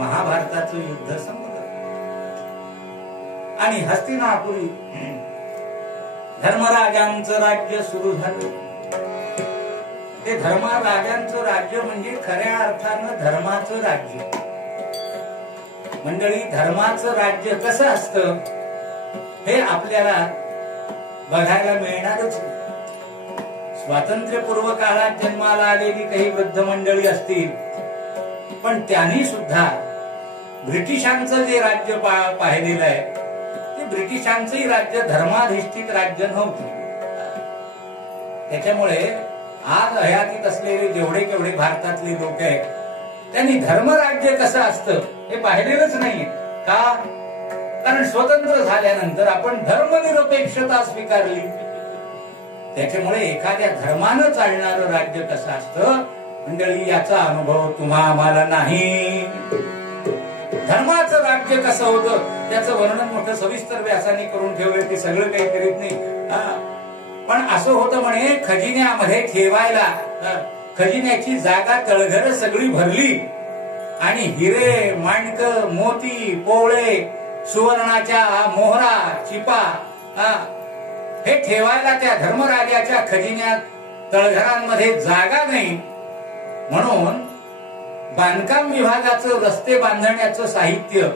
महाभारताचं युद्ध संपलं आणि हस्तिनापुरी धर्मराजांचं राज्य सुरू झालं. ते धर्मराजांचं राज्य म्हणजे खऱ्या अर्थानं धर्माचं राज्य. मंडळी, धर्माचं राज्य कसं असतं हे आपल्याला बघायला मिळणारच. स्वातंत्र्यपूर्व काळात जन्माला आलेली काही वृद्ध मंडळी असतील, पण त्यांनी सुद्धा ब्रिटिशांचं जे राज्य पाहिलेलं आहे ते ब्रिटिशांचंही राज्य धर्माधिष्ठित राज्य नव्हतं. त्याच्यामुळे आज हयातीत असलेले जेवढे केवढे भारतातले लोक आहेत त्यांनी धर्मराज्य कसं असतं हे पाहिलेलंच नाहीये. का? कारण स्वतंत्र झाल्यानंतर आपण धर्मनिरपेक्षता स्वीकारली. त्याच्यामुळे एखाद्या धर्मानं चालणारं राज्य कसं असतं मंडळी याचा अनुभव तुम्हा आम्हाला नाही. धर्माचं राज्य कसं होतं त्याचं वर्णन मोठं सविस्तर व्यासाने करून ठेवलं. ते सगळं काही करीत नाही. पण असं होतं म्हणे, खजिन्यामध्ये ठेवायला खजिन्याची जागा तळघर सगळी भरली आणि हिरे, माणक, मोती, पोवळे, सुवर्णाच्या मोहरा, चिपा हे ठेवायला त्या धर्मराजाच्या खजिन्यात तळघरांमध्ये जागा नाही. म्हणून बांधकाम विभागाचं रस्ते बांधण्याचं साहित्य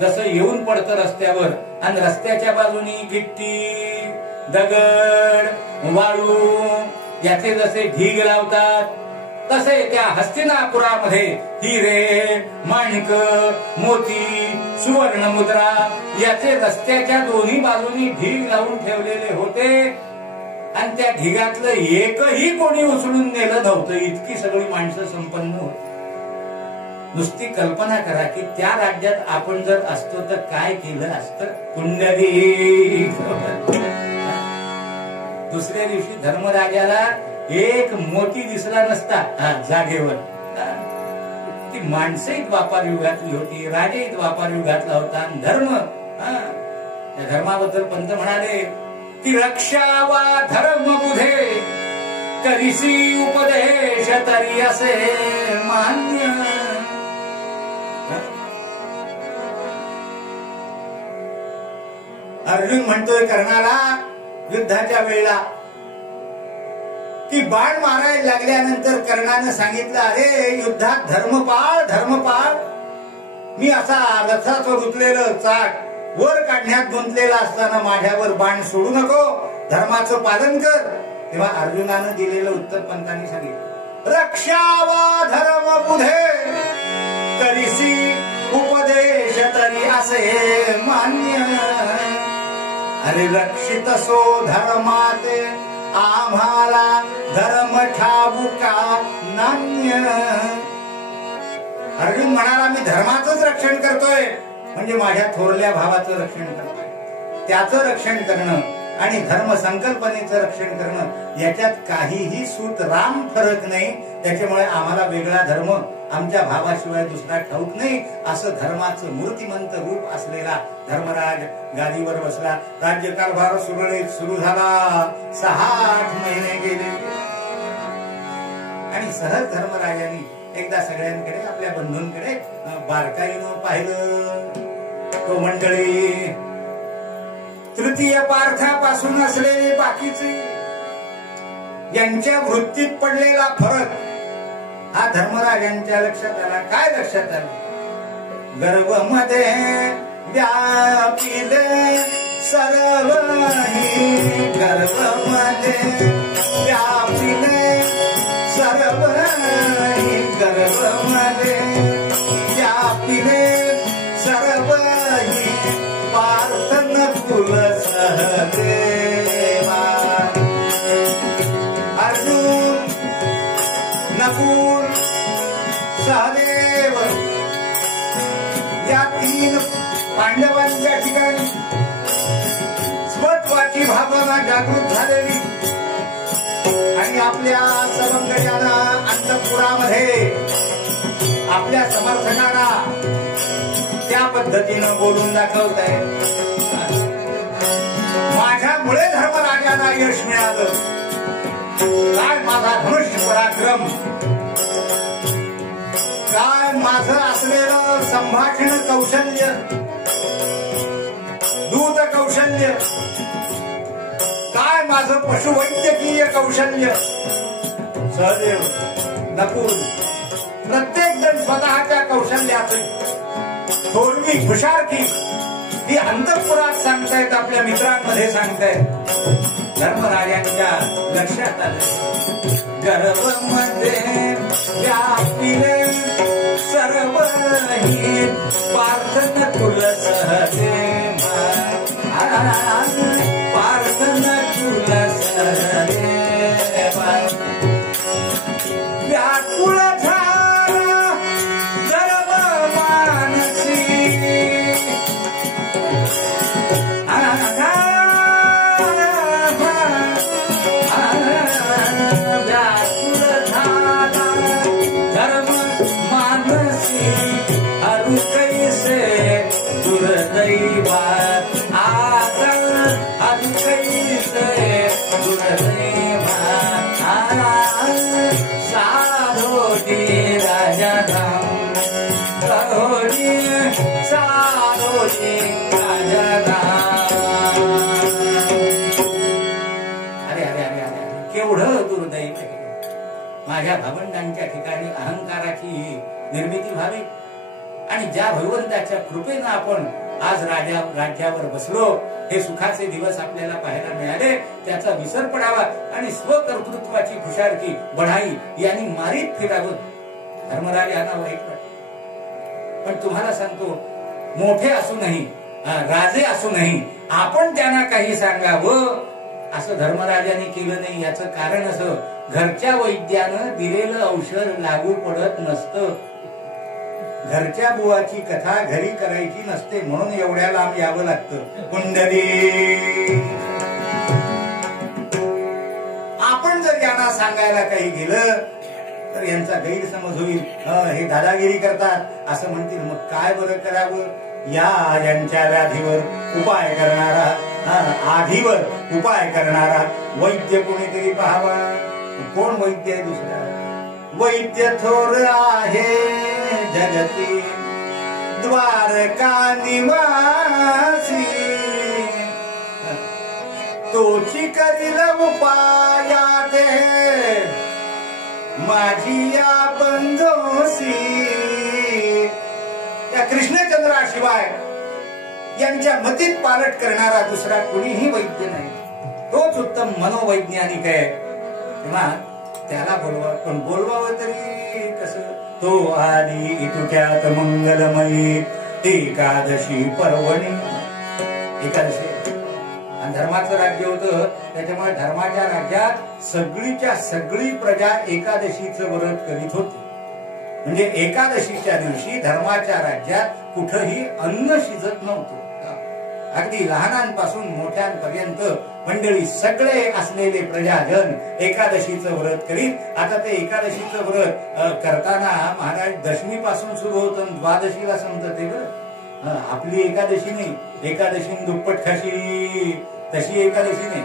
जसं येऊन पडतं रस्त्यावर आणि रस्त्याच्या बाजूनी गिट्टी, दगड, वाळू याचे जसे ढीग लावतात तसे त्या हस्तिनापुरामध्ये हिरे, माणिक, मोती, सुवर्ण मुद्रा याचे रस्त्याच्या दोन्ही बाजूनी ढीग लावून ठेवलेले होते आणि त्या ढिगातलं एकही कोणी उचलून नेलं नव्हतं. इतकी सगळी माणसं संपन्न होती. नुसती कल्पना करा की त्या राज्यात आपण जर असतो तर काय केलं असतं. कुंडली. दुसऱ्या दिवशी धर्मराजाला एक मोती दिसला नसता जागेवर. ती माणसंही द्वापार युगातली होती, राजेही द्वापार युगातला होता. धर्म, त्या धर्माबद्दल पंत म्हणाले की रक्षा वा धर्म बुधे करिसी उपदेश तरी असे मान्य. अर्जुन म्हणतोय कर्णाला युद्धाच्या वेळेला की बाण मारायला लागल्यानंतर कर्णानं सांगितलं, अरे युद्धात धर्म पाळ, धर्म पाळ. मी असा रथाचं रुतलेलं चाक वर काढण्यात गुंतलेला असताना माझ्यावर बाण सोडू नको, धर्माचं पालन कर. तेव्हा अर्जुनानं दिलेलं उत्तर पंतांनी सांगितलं, रक्षा वा धर्म बुधे करिसी उपदेश तरी असे मान्य. अरे रक्षित सो धर्माते आम्हाला धर्म ठाऊ का नान्य. अर्जुन म्हणाला मी धर्माचंच रक्षण करतोय म्हणजे माझ्या थोरल्या भावाचं रक्षण करतोय. त्याचं रक्षण करणं आणि धर्म संकल्पनेचं रक्षण करणं याच्यात काहीही सूत राम फरक नाही. त्याच्यामुळे आम्हाला वेगळा धर्म आमच्या भावाशिवाय दुसरा ठाऊक नाही. असं धर्माचं मूर्तिमंत रूप असलेला धर्मराज गादीवर बसला. राज्यकारभार सुरळीत सुरू झाला. 6-8 महिने गेले आणि सहज धर्मराजांनी एकदा सगळ्यांकडे आपल्या बंधूंकडे बारकाईनं पाहिलं. तो मंडळी तृतीय पार्थापासून असलेले बाकीचे यांच्या वृत्तीत पडलेला फरक हा धर्मराजांच्या लक्षात आला. काय लक्षात आलं? गर्भमध्ये व्यापिले सर्वही, गर्भमध्ये व्यापिले सर्वही, गर्भमध्ये व्यापिले सर्वही, पार्थ नकुल सहदेवा. अर्जुन, नकुल, सहदेव या 3 पांडवांच्या ठिकाणी स्वत्वाची भावना जागृत झालेली आणि आपल्या सवंगड्यांना अंतःपुरामध्ये आपल्या समर्थकांना त्या पद्धतीनं बोलून दाखवत आहे. माझ्यामुळे धर्मराजाला यश मिळालं. काय माझा धनुष्य पराक्रम. काय माझं असलेलं संभाषण कौशल्य, दूत कौशल्य, काय माझं पशुवैद्यकीय कौशल्य, सहदेव, नकुल प्रत्येक जण स्वतःच्या कौशल्यात थोरवी हुशारकी ही अंतःपुरात सांगतायत, आपल्या मित्रांमध्ये सांगतायत. धर्मराजांच्या लक्षात आलं, गर्भमध्ये व्यापिले सर्व ही पार्थ नकुल सहदेव, पार्थ नकुल सहदेव व्याकुळ झाला गर्भ मानसी, केवढं दुर्दैव आहे. माझ्या भावंडांच्या ठिकाणी अहंकाराची निर्मिती व्हावी आणि ज्या भगवंताच्या कृपेनं आपण आज राज्यावर बसलो, हे सुखाचे दिवस आपल्याला पाहायला मिळाले, त्याचा विसर पडावा आणि स्वकर्तृत्वाची हुशारकी बढाई यांनी मारीत फिरावं. धर्मराज यांना वाईट वाटत, पण तुम्हाला सांगतो, मोठे असूनही राजे असूनही आपण त्यांना काही सांगावं असं धर्मराजाने केलं नाही. याचं कारण असं, घरच्या वैद्यानं दिलेलं औषध लागू पडत नसतं. घरच्या बुवाची कथा घरी करायची नसते, म्हणून एवढ्या लांब यावं लागतं. कुंडली आपण जर यांना सांगायला काही गेलं तर यांचा गैरसमज होईल. हे दादागिरी करतात असं म्हणतील. मग काय बरं करावं? यांच्या व्याधीवर उपाय करणारा, आधीवर उपाय करणारा वैद्य कोणीतरी पाहावा. कोण वैद्य आहे? दुसरा वैद्य थोर आहे जगती द्वारका निवासी, तोची करील उपाया दे माझी या बंधोसी. त्या कृष्णचंद्राशिवाय यांच्या मतीत पालट करणारा दुसरा कोणीही वैद्य नाही. तोच उत्तम मनोवैज्ञानिक आहे. तेव्हा त्याला बोलवा, पण बोलवावं तरी कसं? तो आली इतुक्यात मंगलमयी एकादशी पर्वणी. एकादशी आणि धर्माचं राज्य होतं, त्याच्यामुळे धर्माच्या राज्यात सगळीच्या सगळी प्रजा एकादशीचं व्रत करीत होती. म्हणजे एकादशीच्या दिवशी धर्माच्या राज्यात कुठंही अन्न शिजत नव्हतं. अगदी लहानांपासून मोठ्यांपर्यंत मंडळी सगळे असलेले प्रजाजन एकादशीचं व्रत करीत. आता ते एकादशीचं व्रत करताना महाराज दशमी पासून सुरू होतं, द्वादशीला संपतं ते बरं. आपली एकादशी नाही, एकादशी दुप्पट खाशी तशी एकादशी नाही.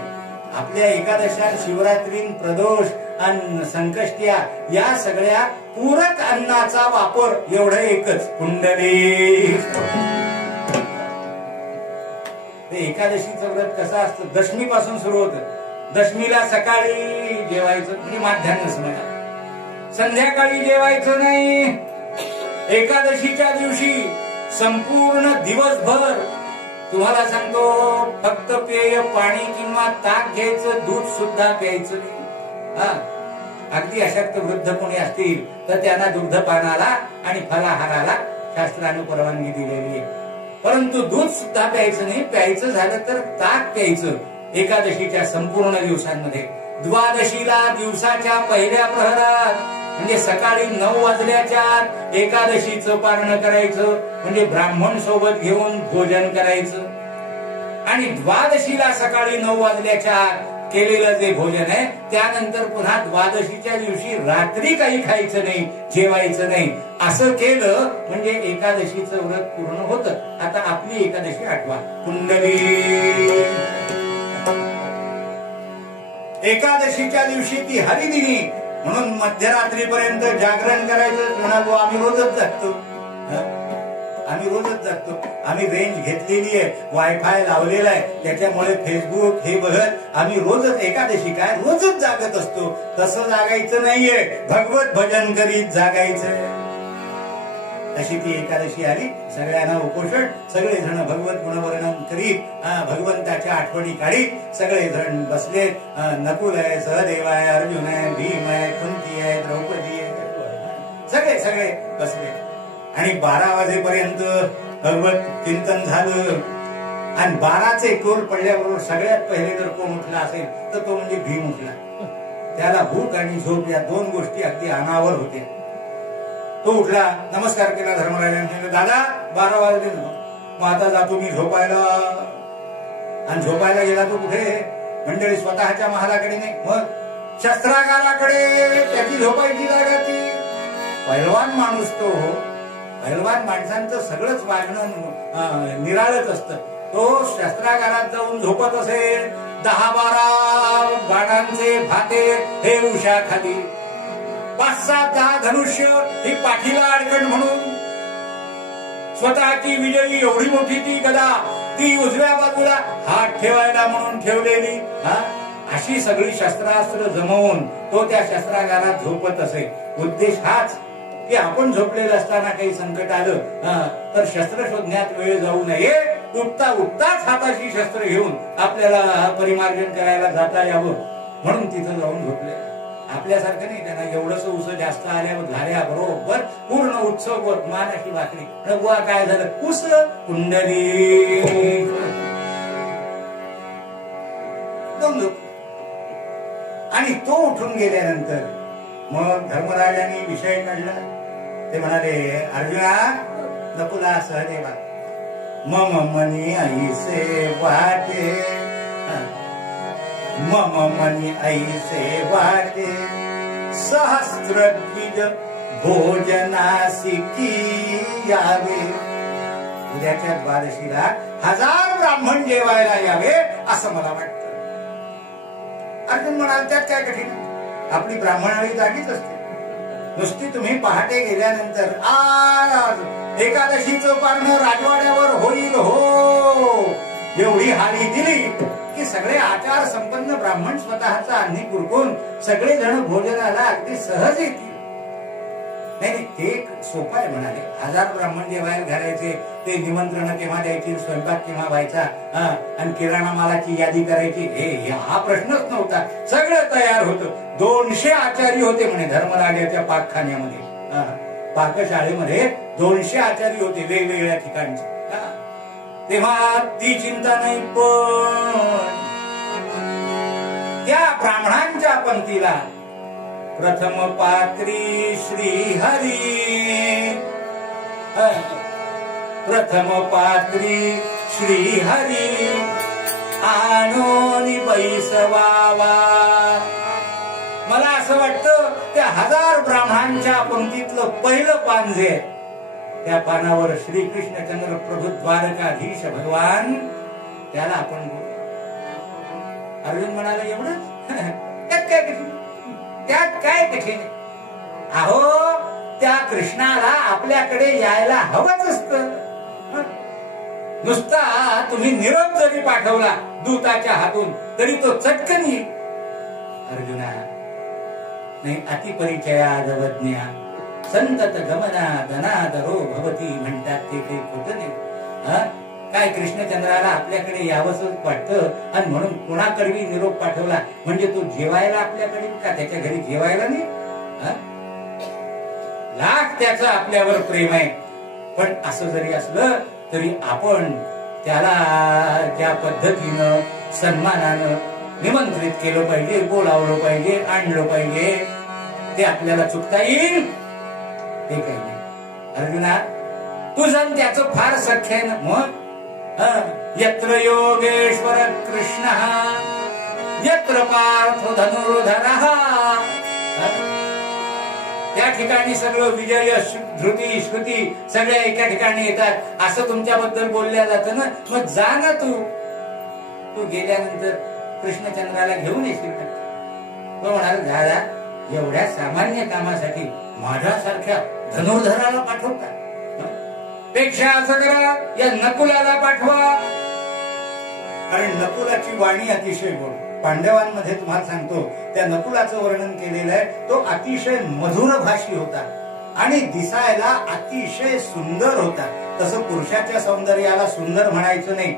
आपल्या एकादशा, शिवरात्रीन, प्रदोष आणि संकष्ट्या या सगळ्या पूरक अन्नाचा वापर एवढं एकच. कुंडली ते एकादशीचं व्रत कसं असतं? दशमी पासून सुरू होतं. दशमीला सकाळी जेवायचं म्हणजे माध्यान्ह समजा, संध्याकाळी जेवायचं नाही. एकादशीच्या दिवशी संपूर्ण दिवसभर तुम्हाला सांगतो फक्त पेय पाणी किंवा ताक घ्यायचं, दूध सुद्धा प्यायचं नाही. अगदी अशक्त वृद्ध कोणी असतील तर त्यांना दुग्धपानाला आणि फलाहाराला शास्त्राने परवानगी दिलेली आहे. परंतु दूध सुद्धा प्यायचं नाही. प्यायचं झालं तर ताक प्यायचं एकादशीच्या संपूर्ण दिवसांमध्ये. द्वादशीला दिवसाच्या पहिल्या प्रहरात म्हणजे सकाळी 9 वाजल्याच्या आत एकादशीचं पारण करायचं, म्हणजे ब्राह्मण सोबत घेऊन भोजन करायचं. आणि द्वादशीला सकाळी 9 वाजल्याच्या आत केलेलं जे भोजन आहे त्यानंतर पुन्हा द्वादशीच्या दिवशी रात्री काही खायचं नाही, जेवायचं नाही. असं केलं म्हणजे एकादशीचं व्रत पूर्ण होतं. आता आपली एकादशी आठवा. कुंडली एकादशीच्या दिवशी ती हरिदिनी म्हणून मध्यरात्रीपर्यंत जागरण करायचं म्हणालो. आम्ही रोजच जागतो, आम्ही रोजच जागतो. आम्ही रेंज घेतलेली आहे, वायफाय लावलेला आहे, त्याच्यामुळे फेसबुक हे बघत आम्ही रोजच एकादशी काय रोजच जागत असतो. तसं जागायचं नाहीये, भगवत भजन करीत जागायचं. अशी ती एकादशी आली. सगळ्यांना उपोषण, सगळेजण भगवत गुणवर्णन करीत भगवंताच्या आठवणी काढीत सगळेजण बसले. नकुल आहे, सहदेव आहे, अर्जुन आहे, भीम आहे, कुंती आहे, द्रौपदी आहे, सगळे सगळे बसले. आणि 12 वाजेपर्यंत भगवत चिंतन झालं. आणि 12चे टोल पडल्याबरोबर सगळ्यात पहिले जर कोण उठला असेल तर तो म्हणजे भीम उठला. त्याला भूक आणि झोप या 2 गोष्टी अगदी अनावर होत्या. तो उठला, नमस्कार केला धर्मराजांनी. दादा 12 वाजले ना, मग आता जातो मी झोपायला. आणि झोपायला गेला तो कुठे? मंडळी स्वतःच्या महालाकडे नाही, मग शस्त्रागाराकडे. त्याची झोपायची जागा ती. पैलवान माणूस तो. पैलवान माणसांचं सगळंच वागणं निराळच असतं. तो शस्त्रागारात जाऊन झोपत असेल. 10-12 बाणांचे भाते हे उषा खाली, 5-7-10 धनुष्य ही पाठीला अडकण म्हणून, स्वतःची विजयी एवढी मोठी ती गदा ती उजव्या बाजूला हात ठेवायला म्हणून ठेवलेली. अशी सगळी शस्त्रास्त्र जमवून तो त्या शस्त्रागारात झोपत असे. उद्देश हाच की आपण झोपलेलं असताना काही संकट आलं तर शस्त्र शोधण्यात वेळ जाऊ नये. उठता उठताच हाताशी शस्त्र घेऊन आपल्याला परिमार्जन करायला जाता यावं म्हणून तिथं जाऊन झोपले. आपल्यासारखं नाही, त्यांना एवढंच उस जास्त आल्यावर झाल्या बरोबर पूर्ण उत्सव मान अशी भाकरी. बुवा काय झालं? उस कुंडली आणि तो उठून गेल्यानंतर मग धर्मराजांनी विषय काढला. ते म्हणाले, अर्जुना नकुला सहदेवा, मम मनी ऐसे वाटे, मम मनी ऐसे वाटे, सहस्रद्विज भोजनासिकी यावे. उद्याच्या द्वादशीला 1000 ब्राह्मण जेवायला यावे असं मला वाटतं. अर्जुन म्हणाल, त्यात काय कठीण? आपली ब्राह्मणाळी जागीच असते. नुसती तुम्ही पहाटे गेल्यानंतर आज एकादशीचं पारणं राजवाड्यावर होईल हो एवढी हाली दिली की सगळे आचार संपन्न ब्राह्मण स्वतःचा अन्नी कुरकून सगळे जण भोजनाला अगदी सहज येतील. नाही, ते सोपं आहे म्हणाले. 1000 ब्राह्मण जेवायला घालायचे, ते निमंत्रण केव्हा द्यायची, स्वयंपाक केव्हा व्हायचा, आणि किराणा मालाची यादी करायची, हे हा प्रश्नच नव्हता. सगळं तयार होतं. 200 आचार्य होते म्हणे धर्मराजाच्या पाकखान्यामध्ये. पाकशाळेमध्ये 200 आचार्य होते वेगवेगळ्या ठिकाणचे. तेव्हा ती चिंता नाही. पण त्या ब्राह्मणांच्या पंक्तीला प्रथम पात्री श्रीहरी, प्रथम पात्री श्रीहरी आणोनी बैसवावा. मला असं वाटतं त्या 1000 ब्राह्मणांच्या पंक्तीतलं पहिलं पान जे, त्या पानावर श्रीकृष्णचंद्र प्रभू द्वारकाधीश भगवान, त्याला आपण बोलू. अर्जुन म्हणाला, एवढंच? त्यात काय कठीण? त्यात काय कठीण? अहो, त्या कृष्णाला आपल्याकडे यायला हवंच असतं. नुसता तुम्ही निरोप जरी पाठवला दूताच्या हातून तरी तो चटकन येईल. अर्जुना, नाही अतिपरिचयादवज्ञा संतत गमना धनादरो भवती म्हणतात ते काही खोटं नाही. काय कृष्णचंद्राला आपल्याकडे यावंच वाटतं आणि म्हणून कोणाकडे निरोप पाठवला म्हणजे तो जेवायला आपल्याकडे का त्याच्या घरी जेवायला नाही? लाख त्याचं आपल्यावर प्रेम आहे. पण असं जरी असलं तरी आपण त्याला त्या पद्धतीनं सन्मानानं निमंत्रित केलं पाहिजे, बोलावलं पाहिजे, आणलं पाहिजे. ते आपल्याला चुकता येईल ते काही नाही. अर्जुना, तुझं त्याचं फार सख्य आहे ना. मग यत्र योगेश्वर कृष्ण यत्र पार्थ धनुर्धरः, त्या ठिकाणी सगळं विजय धृती श्रुती सगळ्या एका ठिकाणी येतात असं तुमच्याबद्दल बोलल्या जातं ना. मग जा ना, तू गेल्यानंतर कृष्णचंद्राला घेऊन येशील ना. तो म्हणाल, झाला एवढ्या सामान्य कामासाठी माझ्यासारख्या धनुर्धराला पाठवता? पेक्षा असं करा, या नकुलाला पाठवा. कारण नकुलाची वाणी अतिशय गोड. पांडवांमध्ये तुम्हाला सांगतो, त्या नकुलाचं वर्णन केलेलं आहे. तो अतिशय मधुर भाषी होता आणि दिसायला अतिशय सुंदर होता. तसं पुरुषाच्या सौंदर्याला सुंदर म्हणायचं नाही,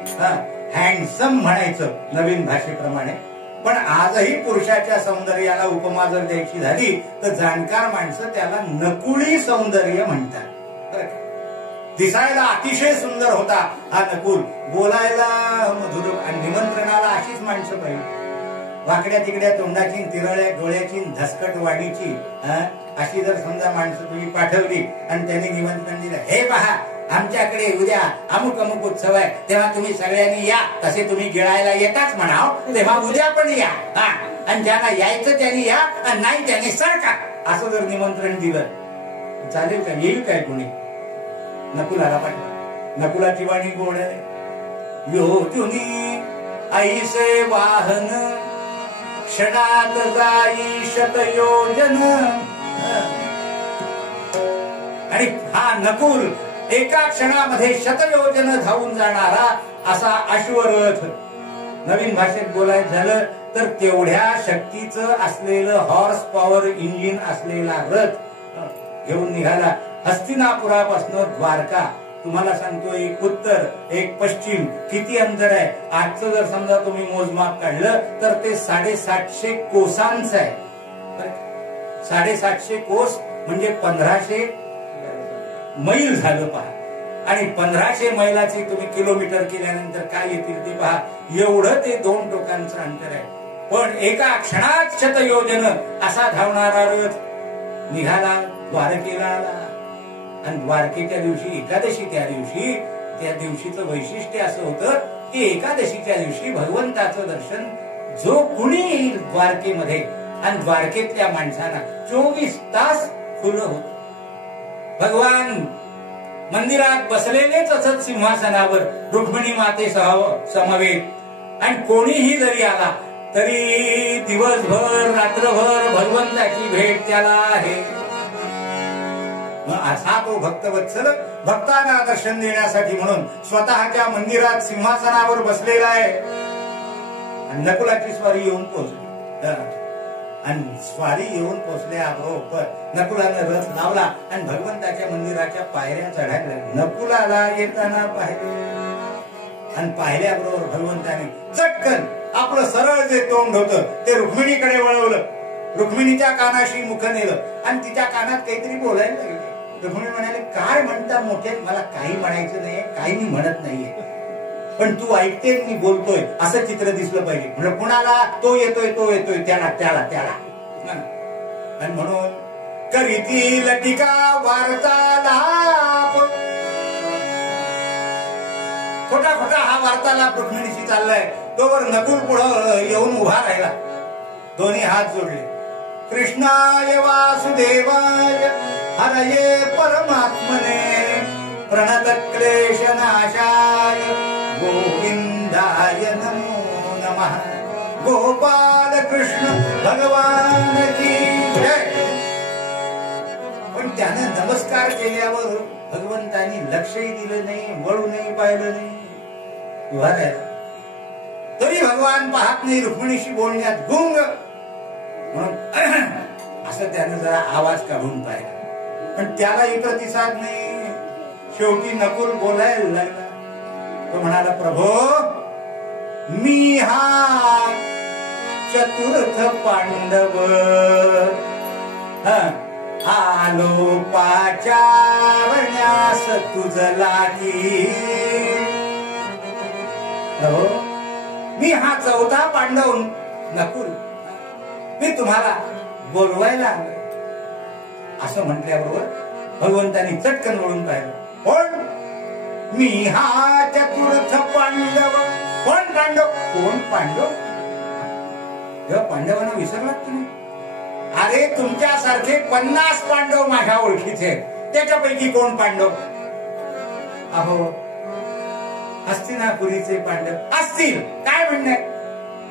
हँडसम म्हणायचं नवीन भाषेप्रमाणे. पण आजही पुरुषाच्या सौंदर्याला उपमा जर द्यायची झाली तर जाणकार माणसं त्याला नकुळी सौंदर्य म्हणतात. दिसायला अतिशय सुंदर होता हा नकुल, बोलायला मधुर, आणि निमंत्रणाला अशीच माणसं पाहिजे. वाकड्या तिकड्या तोंडाची, तिरळ्या डोळ्याची, धसकट वाणीची अशी जर समजा माणसं तुम्ही पाठवली आणि त्यांनी निमंत्रण दिलं, हे पहा आमच्याकडे उद्या अमुक अमुक उत्सव आहे, तेव्हा तुम्ही सगळ्यांनी या. तसे तुम्ही गिळायला येताच म्हणाव, तेव्हा उद्या पण या. आणि ज्यांना यायचं त्यांनी या, आणि नाही त्यांनी सरका. असं जर निमंत्रण दिलं चालेल का? येईल काय कोणी? नकुलाला पाठवा. नकुलाची वाणी गोड आहे. योजुनी ऐसे वाहन क्षणात जाई शतयोजन. आणि हा नकुल एका क्षणामध्ये शतयोजन धावून जाणारा असा अश्वरथ. नवीन भाषेत बोलायचं झालं तर तेवढ्या शक्तीचं असलेलं हॉर्स पॉवर इंजिन असलेला रथ घेऊन निघाला. हस्तिनापुरापासून द्वारका, तुम्हाला सांगतो, एक उत्तर एक पश्चिम किती अंतर आहे. आजचं जर समजा तुम्ही मोजमाप काढलं तर ते 750 कोसांचं आहे. 750 कोस म्हणजे 1500 मैल झालं पहा. आणि 1500 मैलाचे तुम्ही किलोमीटर केल्यानंतर काय येतील ते पहा. एवढं ते दोन टोकांचं अंतर आहे. पण एका क्षणात शतयोजन असा धावणारा रथ निघाला, द्वारकेला आला. आणि द्वारकेच्या दिवशी एकादशी, त्या दिवशीचं वैशिष्ट्य असं होतं की एकादशीच्या दिवशी भगवंताचं दर्शन जो कुणी येईल द्वारकेमध्ये, आणि द्वारकेतल्या माणसांना 24 तास खुलं होत. भगवान मंदिरात बसलेलेच असत सिंहासनावर रुक्मिणी मातेसह समवेत. आणि कोणीही जरी आला तरी दिवसभर रात्रभर भगवंताची भेट त्याला आहे. असा तो भक्तवत्सल भक्तांना दर्शन देण्यासाठी म्हणून स्वतःच्या मंदिरात सिंहासनावर बसलेला आहे. आणि नकुलाची स्वारी येऊन पोहोचली. आणि स्वारी येऊन पोहोचल्याबरोबर नकुलानं रथ लावला आणि भगवंताच्या मंदिराच्या पायऱ्या चढायला. नकुलाला येताना पाहिले आणि पाहिल्याबरोबर भगवंताने चटकन आपलं सरळ जे तोंड होतं ते रुक्मिणीकडे वळवलं. रुक्मिणीच्या कानाशी मुख नेलं आणि तिच्या कानात काहीतरी बोलायला लागले. रुक्मिणी म्हणाले, काय म्हणता मोठे, मला काही म्हणायचं नाहीये, काही मी म्हणत नाहीये, पण तू ऐकते मी बोलतोय असं चित्र दिसलं पाहिजे. म्हणजे कुणाला? तो येतोय त्याला त्याला त्याला. आणि म्हणून करीतील टीका वार्तालाप. खोटा खोटा हा वार्तालाप रुक्मिणीशी चाललाय. तोवर नकुल पुढं येऊन उभा राहिला, दोन्ही हात जोडले. कृष्णाय वासुदेवाय हरये परमात्मने प्रणत क्लेश नाशाय गोविंदाय नमो नमः. गोपाल कृष्ण भगवान की जय. पण त्याने नमस्कार केल्यावर भगवंतानी लक्षही दिलं नाही, वळूनही पाहिलं नाही, उभा राहिला. तरी भगवान पाहत नाही, रुक्मिणीशी बोलण्यात गुंग. म्हणून असं त्यानं जरा आवाज काढून पाहिला, पण त्यालाही प्रतिसाद नाही. शेवटी नकुल बोलायला लागला. तो म्हणाला, प्रभो मी हा चतुर्थ पांडव आलो पाचारण्यास तुझ लागी. प्रभो मी हा चौथा पांडव नकुल, मी तुम्हाला बोलवायला आलो. असं म्हटल्याबरोबर भगवंतानी चटकन वळून पाहिलं. कोण? मी हा चतुर्थ पांडव. कोण पांडव? कोण पांडव? तेव्हा पांडवांना विसरलात तुम्ही? अरे तुमच्यासारखे 50 पांडव माझ्या ओळखीचे, त्याच्यापैकी कोण पांडव? अहो हस्तिनापुरीचे पांडव असतील. काय म्हणणं?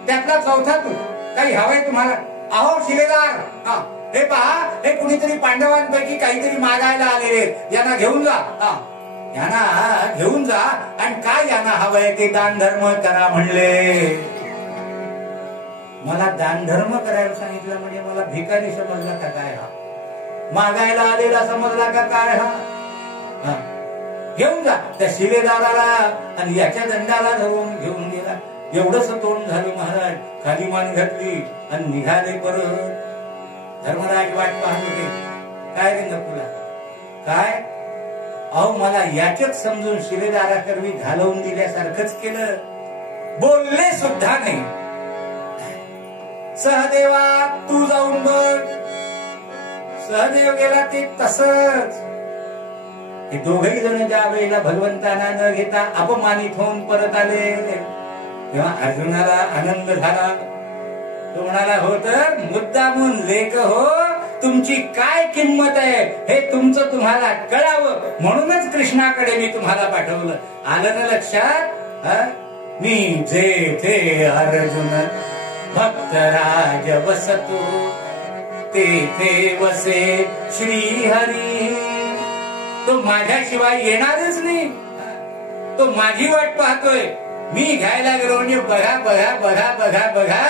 त्यातला चौथा तू. काही हवंय तुम्हाला? अहो शिलेदार, हे पहा, हे कुणीतरी पांडवांपैकी काहीतरी मागायला आलेले, यांना घेऊन जा. यांना घेऊन जा आणि काय यांना हवंय ते दान धर्म करा म्हणले. मला दान धर्म करायला सांगितलं म्हणजे मला भिकारी समजला का काय? हा मागायला आलेला समजला का काय? हा घेऊन जा. त्या शिलेदाराला आणि याच्या दंडाला धरून घेऊन गेला. एवढंच तोंड झालं महाराज. खाली मान घातली आणि निघाले परत. धर्मराज वाट पाहत होते. काय रे नकुला काय? अहो मला याच्याच समजून शिलेदाराकरवी घालवून दिल्यासारखंच केलं. बोलले सुद्धा नाही. सहदेवा तू जाऊन बघ. सहदेव गेला ते तसंच. हे दोघही जण ज्या वेळेला भगवंतांना न घेता अपमानित होऊन परत आले तेव्हा अर्जुनाला आनंद झाला. तो म्हणाला, हो तर मुद्दामून लेख हो, तुमची काय किंमत आहे हे तुमचं तुम्हाला कळावं म्हणूनच कृष्णाकडे मी तुम्हाला पाठवलं. आलं ना लक्षात? मी जे थे अर्जुन भक्तराज वसतो तेथे वसे श्रीहरी. तो माझ्याशिवाय येणारच नाही. तो माझी वाट पाहतोय. मी घ्यायला गेलो म्हणजे बघा बघा बघा बघा बघा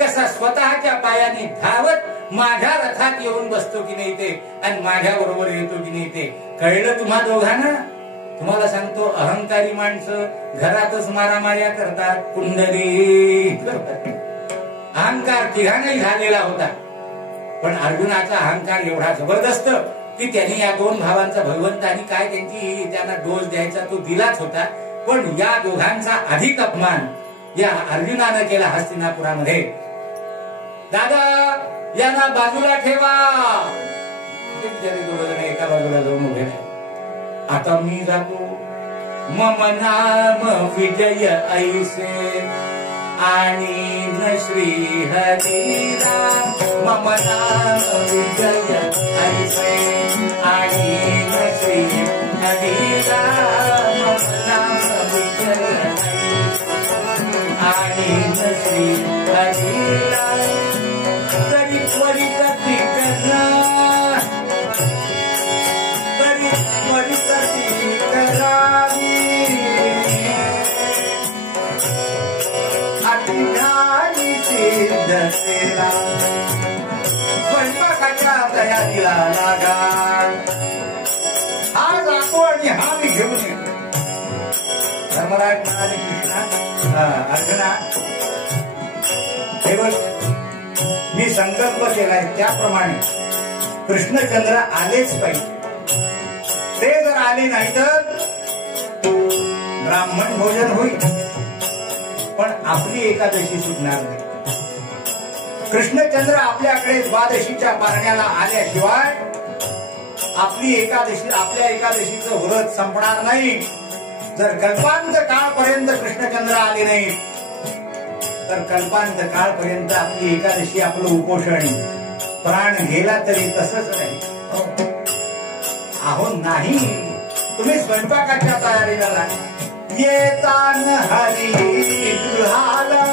कसा स्वतःच्या पायाने धावत माझ्या रथात येऊन बसतो की नाही ते आणि माझ्या बरोबर येतो की नाही ते. कळलं तुम्हा दोघांना? तुम्हाला सांगतो, अहंकारी माणसं घरातच मारामार्या करतात. कुंडली अहंकार तिघांनाही झालेला होता. पण अर्जुनाचा अहंकार एवढा जबरदस्त की त्यांनी या दोन भावांचा भगवंतानी काय त्यांना डोस द्यायचा तो दिलाच होता. पण या दोघांचा अधिक अपमान या अर्जुनानं केला हस्तिनापुरामध्ये. दादा यांना बाजूला ठेवा. एका बाजूला जाऊन उभे नाही. आता मी जातो. मम नाम विजय ऐसे आणि न श्री हरीरा. मम नाम विजय ऐसे आणि न श्री हरीरा. मम नाम विजय आणि न श्री हरीरा. तरी त्वरित करा, तरी त्वरित करावी. स्वयंपाकाच्या तयारीला लागा. हा जातो आणि हा मी घेऊन येतो. धर्मराज म्हणाले, कृष्णा अर्जुना हे बघ, मी संकल्प केलाय त्याप्रमाणे कृष्णचंद्र आलेच पाहिजे. ते जर आले नाही तर ब्राह्मण भोजन होईल पण आपली एकादशी सुटणार नाही. कृष्णचंद्र आपल्याकडे द्वादशीच्या पारण्याला आल्याशिवाय आपल्या एकादशीचं व्रत संपणार नाही. जर कल्पांत काळपर्यंत कृष्णचंद्र आले नाही तर कल्पांत काळपर्यंत आपली एकादशी, आपलं उपोषण, प्राण गेला तरी तसंच नाही. अहो नाही, तुम्ही स्वयंपाकाच्या तयारीला लागला. येतान हरी गृहाला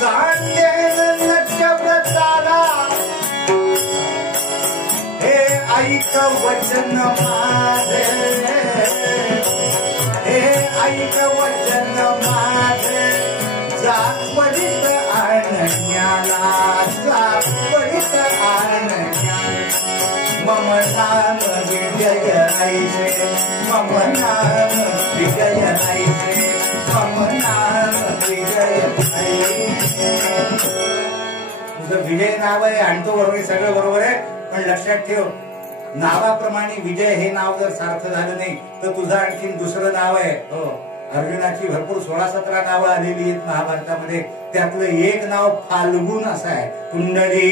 सांगेन नत्यव्रताला. हे ऐक वचन माझे, हे ऐक वचन माझे. जात्वरित आणण्याला, जात्वरित आणण्याला. मम नाम विजय ऐसे, मम नाम विजय ऐसे, मम नाम विजय ऐसे. तुझं विजय नाव आहे, आणतो बरोबर, सगळं बरोबर आहे. पण लक्षात ठेव, नावाप्रमाणे विजय हे नाव जर सार्थ झालं नाही तर तुझं आणखीन दुसरं नाव आहे. हो, अर्जुनाची भरपूर 16-17 नावं आलेली आहेत महाभारतामध्ये. त्यातलं एक नाव फाल्गुन असं आहे. कुंडली.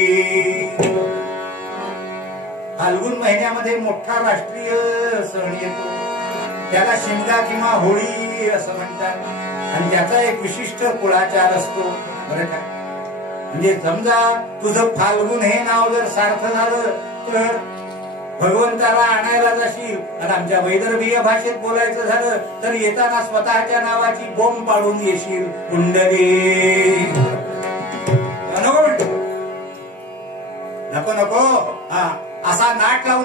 फाल्गुन महिन्यामध्ये मोठा राष्ट्रीय सण येतो, त्याला शिमगा किंवा होळी असं म्हणतात. आणि त्याचा एक विशिष्ट कुळाचार असतो. बरं का? म्हणजे समजा तुझं फाल्गुन हे नाव जर सार्थ झालं तर भगवंताला आणायला जाशील आणि आमच्या वैदर्भीय भाषेत बोलायचं झालं तर येताना स्वतःच्या नावाची बोंब पाडून येशील. कुंडली. नको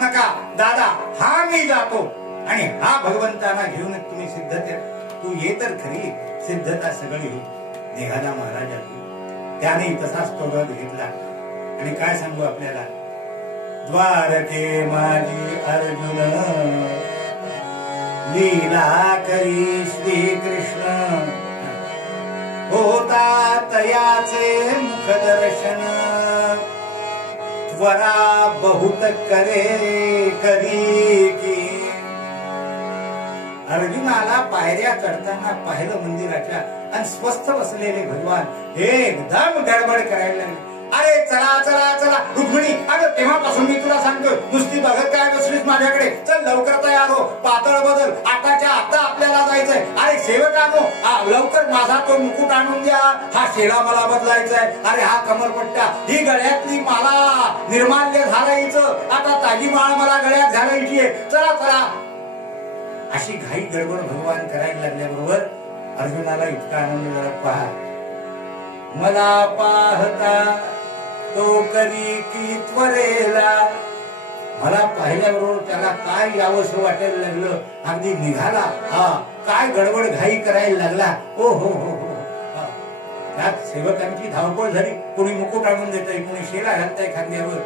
नका दादा, हा मी जातो आणि हा भगवंतांना घेऊन तुम्ही सिद्ध तू ये तर खरी, सिद्धता सगळी निघाला महाराजा. त्याने तसाच तो रथ घेतला आणि काय सांगू आपल्याला, द्वारके माझी अर्जुन लीला करी श्रीकृष्ण, होता तयाचे मुखदर्शन, त्वरा बहुत करे करी की. अर्जुनाला पायऱ्या चढताना पाहिलं मंदिराच्या आणि स्वस्थ बसलेले भगवान एकदम गडबड करायला लागले. अरे चला चला चला रुक्मिणी, अगं तेव्हापासून मी तुला सांगतो, नुसती बघत काय बसलीस माझ्याकडे, चल लवकर तयार हो, पातळ बदल, आताच्या आता आपल्याला जायचंय. अरे सेवकानो, लवकर माझा तो मुकुट आणून द्या, हा शेळा मला बदलायचाय. अरे हा कमरपट्टा, ही गळ्यातली माला निर्माल्य घालायचं, आता ताजी माळ मला गळ्यात घालायची आहे, चला चला. अशी घाई गडबड भगवान करायला लागल्याबरोबर अर्जुनाला इतका आनंद झाला. पहा, मला पाहता तो करी की त्वरेला. मला पाहिल्याबरोबर त्याला काय यावंसं वाटायला लागलं, अगदी निघाला. हा काय गडबड घाई करायला लागला. ओ हो हो हो. त्यात सेवकांची धावपळ झाली. कोणी मुकुट आणून देतय, कोणी शेला घालताय खांद्यावर,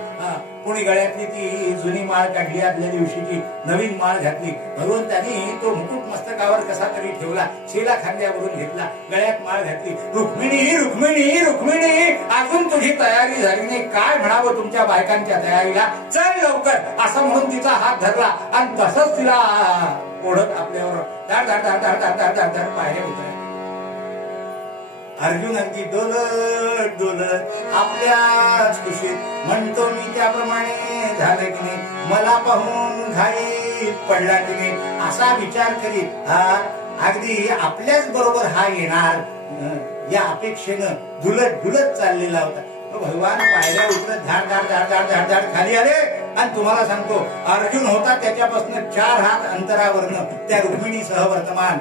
कोणी गळ्यातली ती जुनी माळ काढली, आदल्या दिवशीची नवीन माळ घातली. भगवंतानी तो मुकुट मस्तकावर कसा तरी ठेवला, शेला खांद्यावरून घेतला, गळ्यात माळ घातली. रुक्मिणी रुक्मिणी रुक्मिणी, अजून तुझी तयारी झाली नाही, काय म्हणावं तुमच्या बायकांच्या तयारीला, चल लवकर, असं म्हणून तिचा हात धरला आणि तसंच तिला ओढत आपल्यावर धाड धाड धाड धाड धाड धाड धाड धाड पायऱ्या उतरल्या. अर्जुन अगदी डोलत डोलत आपल्याच खुशीत म्हणतो, मी त्याप्रमाणे झालं की नाही, मला पाहून घाईत पडला की नाही, असा विचार करीत हा अगदी आपल्याच बरोबर हा येणार या अपेक्षेनं झुलत झुलत चाललेला होता. भगवान पायऱ्या उतरत धाड धाड धाड धाड धाड धाड खाली आले आणि तुम्हाला सांगतो, अर्जुन होता त्याच्यापासून 4 हात अंतरावरनं त्या रुक्मिणीसह वर्तमान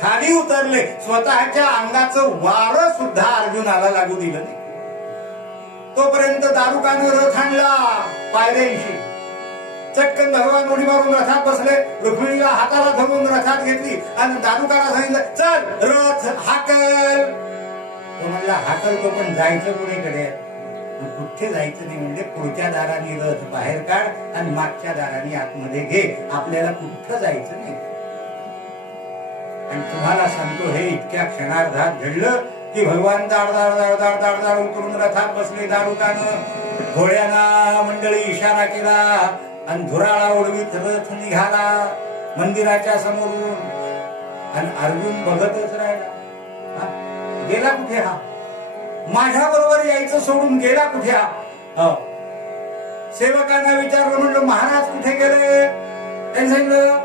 खाली उतरले. स्वतःच्या अंगाचं वारं सुद्धा अर्जुनाला लागू दिलं नाही. तोपर्यंत दारुकानं रथ आणला पायऱ्यांशी. चटकन भगवान उडी मारून रथात बसले, रुक्मिणीला हाताला धरून रथात घेतली आणि दारुकाला सांगितलं, चल रथ हाकल. तो म्हणला हाकल, तो पण जायचं कोणीकडे, कुठे जायचं नाही. म्हणजे पुढच्या दाराने रथ बाहेर काढ आणि मागच्या दाराने आतमध्ये घे, आपल्याला कुठं जायचं नाही. आणि तुम्हाला सांगतो, हे इतक्या क्षणार्धात घडलं की भगवान दाड दाड दाड दाड दाड दाड उतरून रथात बसले. दारुकानं घोड्यांना मंडळी इशारा केला आणि धुराळा उडवीत रथ निघाला मंदिराच्या समोरून. आणि अर्जुन बघतच राहिला, गेला कुठे हा, माझ्या बरोबर यायचं सोडून गेला कुठे हा. सेवकांना विचारलं, म्हणलं महाराज कुठे गेले. त्यांनी सांगितलं,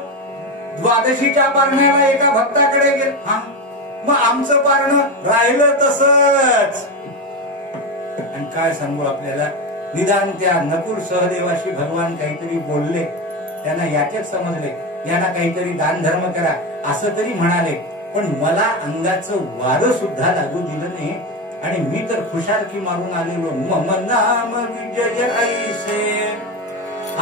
द्वादशीच्या पारण्याला एका भक्ताकडे गेले. हा, मग आमचं पारणं राहिलं तसंच. आणि काय सांगू आपल्याला, निदान त्या नकुल सहदेवाशी भगवान काहीतरी बोलले, त्यांना याचेच समजले, यांना काहीतरी दान धर्म करा असं तरी म्हणाले, पण मला अंगाचं वारं सुद्धा लागू दिलं नाही. आणि मी तर खुशालकी मारून आलेलो, मम नाम विजय ऐसे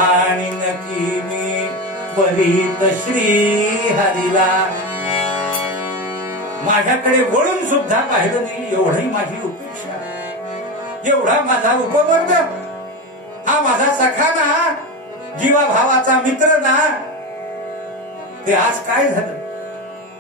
आणि नकी मी त्वरित श्री हरीला. माझ्याकडे वळून सुद्धा पाहिलं नाही, एवढी माझी उपेक्षा, एवढा माझा उपवर्ग, हा माझा सखा ना, जीवाभावाचा मित्र ना. ते आज काय झालं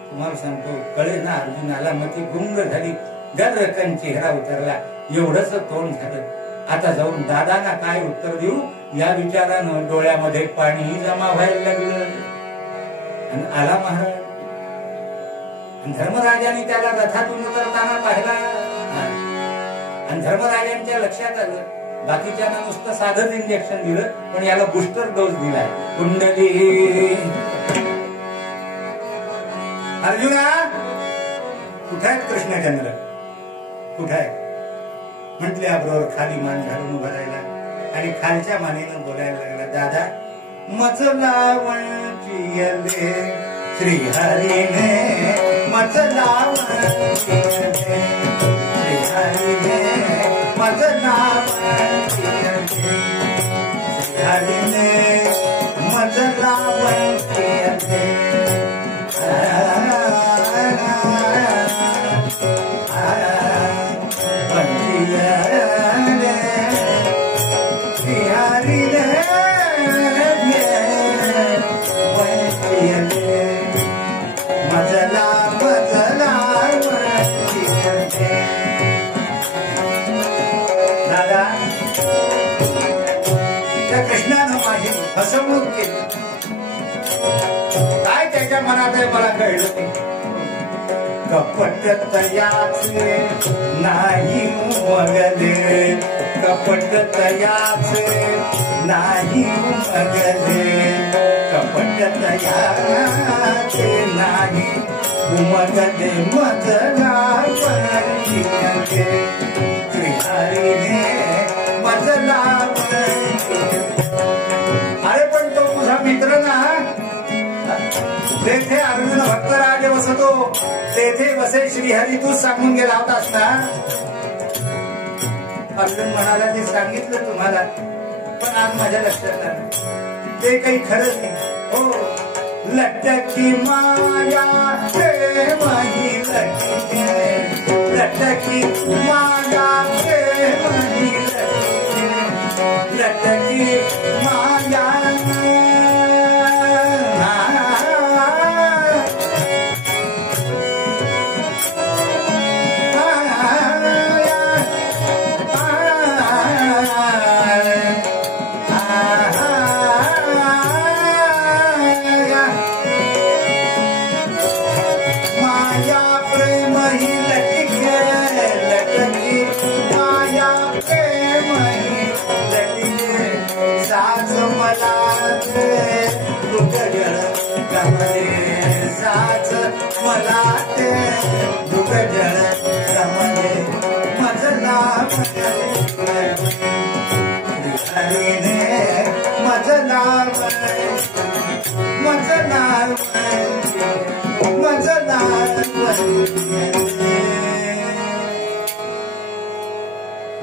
तुम्हाला सांगतो, कळे ना अर्जुनाला. मग ती गुंग झाली, गदरकन चेहरा उतरला, एवढंच तोंड झालं. आता जाऊन दादांना काय उत्तर देऊ या विचारानं डोळ्यामध्ये पाणी जमा व्हायला लागलं. आणि आला महाराज, धर्मराजाने त्याला रथातून उतरताना पाहिला. आणि धर्मराजांच्या लक्षात आलं, बाकीच्यांना नुसतं साधं इंजेक्शन दिलं, पण याला बुस्टर डोस दिलाय. कुंडली अर्जुना, कुठे आहेत कृष्णचंद्र, कुठे आहे. म्हटल्याबरोबर खाली मान घालून उभा राहिला आणि खालच्या मानेनं बोलायला लागला, दादा मच लावणची यले श्री हरीने, मच लावणची यले श्री हरीने, मच लावणची यले श्री हरीने. माझी फसवणूक केली. काय त्याच्या मनात आहे मला कळलं नाही. कपट तयाचे नाही उमगले, कपट तयाचे नाही उमगले, कपट तयाचे नाही उमगले, मजला पडले श्रीहरीने मजला पडले. अरे पण तो तुझा मित्र ना, तेथे अर्जुन भक्तराज वसतो, तेथे वसे श्रीहरी, तू सांगून गेला होतास ना. अर्जुन म्हणाला ते सांगितलं तुम्हाला, पण आज माझ्या लक्षात आलं ते काही खरंच नाही. हो लटकी माया प्रेमही लटकी, लटकी माया प्रेमही लटकी, लटकी माया साच मला ते दुगजळ रमले मजला हरीने मजला मजला मजला.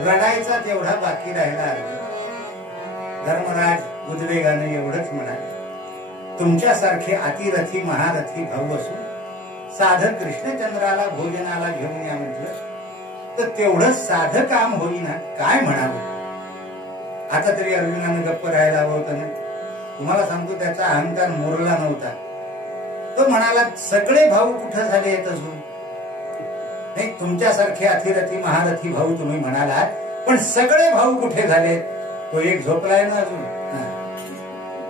रडायचा तेवढा बाकी राहिला. धर्मराज उद्वेगाने एवढंच म्हणाले, तुमच्यासारखे अतिरथी महारथी भाऊ असून साधक कृष्णचंद्राला भोजनाला घेऊन या म्हटलं तर तेवढं साधं काम होईना, काय म्हणावं. आता तरी अर्जुनानं गप्प राहायला हवं होतं ना. तुम्हाला सांगतो त्याचा अहंकार मोरला नव्हता. तो म्हणाला सगळे भाऊ कुठं झाले आहेत अजून. नाही, तुमच्यासारखे अतिरथी महारथी भाऊ तुम्ही म्हणालात, पण सगळे भाऊ कुठे झाले. तो एक झोपलाय ना अजून.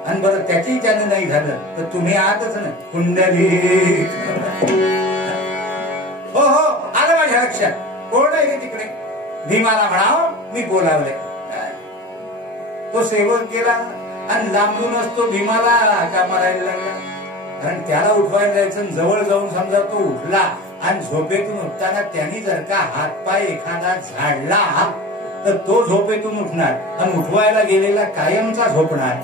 आणि बरं त्याची त्यानं नाही झालं तर तुम्ही आहातच ना. कुंडली हो हो आलं माझ्या लक्षात. कोण आहे तिकडे. भीमाला म्हणावं मी बोलावले. तो सेवक गेला आणि लांबूनच तो भीमाला का मारायला लागला. कारण त्याला उठवायला जायचं, जवळ जाऊन समजा तो उठला आणि झोपेतून उठताना त्यांनी जर का हातपाय एखादा झाडला तर तो झोपेतून उठणार आणि उठवायला गेलेला कायमचा झोपणार.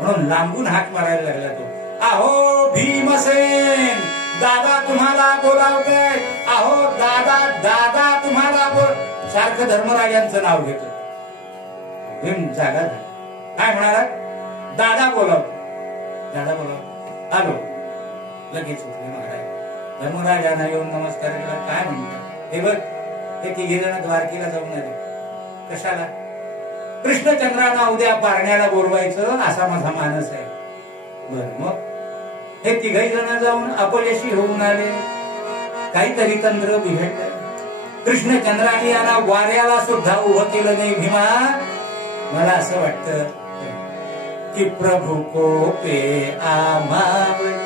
म्हणून लांबून हाक मारायला लागला तो. अहो भीमसेन दादा तुम्हाला बोलावते. अहो दादा दादा तुम्हाला बोल. सारखं धर्मराजांचं नाव घेतो. भीम जागा झाला. काय म्हणाला. दादा बोलावतो. दादा बोलावतो. आलो. लगेच उठले महाराज. धर्मराजांना येऊन नमस्कार केला. काय म्हणतात. हे बघ हे तिघे जण द्वारकेला जाऊन आले. कशाला. कृष्णचंद्रांना उद्या पारण्याला बोलवायचं असा माझा मानस आहे. बर मग हे तिघही जण जाऊन अपयशी होऊन आले. काहीतरी तंत्र बिघडलं. कृष्णचंद्राने यांना वाऱ्याला सुद्धा उभं केलं नाही. भीमा मला असं वाटतं की प्रभू कोपे आम्हावर.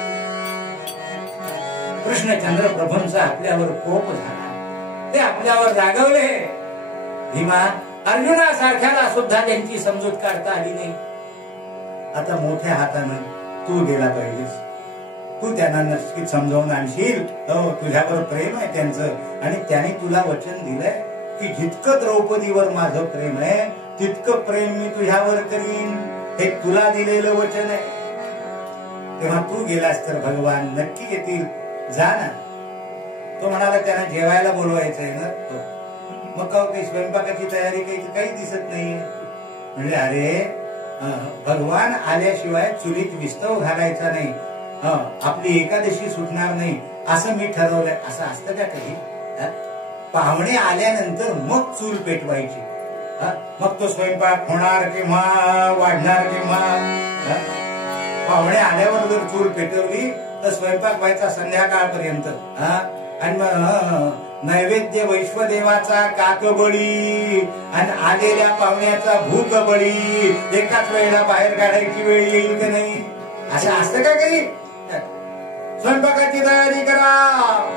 कृष्णचंद्र प्रभूंचा आपल्यावर कोप झाला. ते आपल्यावर रागवले. भीमा अर्जुनासारख्याला सुद्धा त्यांची समजूत काढता आली नाही. आता मोठ्या हातानं तू गेला पाहिजेस. तू त्यांना नक्कीच समजावून आणशील. हो तुझ्यावर प्रेम आहे त्यांचं आणि त्याने तुला वचन दिलंय की जितकं द्रौपदीवर माझं प्रेम आहे तितकं प्रेम मी तुझ्यावर करीन. हे तुला दिलेलं वचन आहे. तेव्हा तू गेलास तर भगवान नक्की येतील. जा ना. तो म्हणाला त्यांना जेवायला बोलवायचंय ना. मग काही स्वयंपाकाची तयारी काही दिसत नाही. म्हणजे अरे भगवान आल्याशिवाय चुलीत विस्तव घालायचा नाही. आपली एकादशी सुटणार नाही असं मी ठरवलंय. असं असतं का कधी. पाहुणे आल्यानंतर मग चूल पेटवायची. मग तो स्वयंपाक होणार किंवा वाढणार किंवा. पाहुणे आल्यावर जर चूल पेटवली तर स्वयंपाक व्हायचा संध्याकाळपर्यंत. आणि नैवेद्य वैश्वदेवाचा काकबळी आणि आलेल्या पाहुण्याचा भूकबळी एकाच वेळेला बाहेर काढायची वेळ येईल का नाही? असं असतं का काही? स्वयंपाकाची तयारी करा,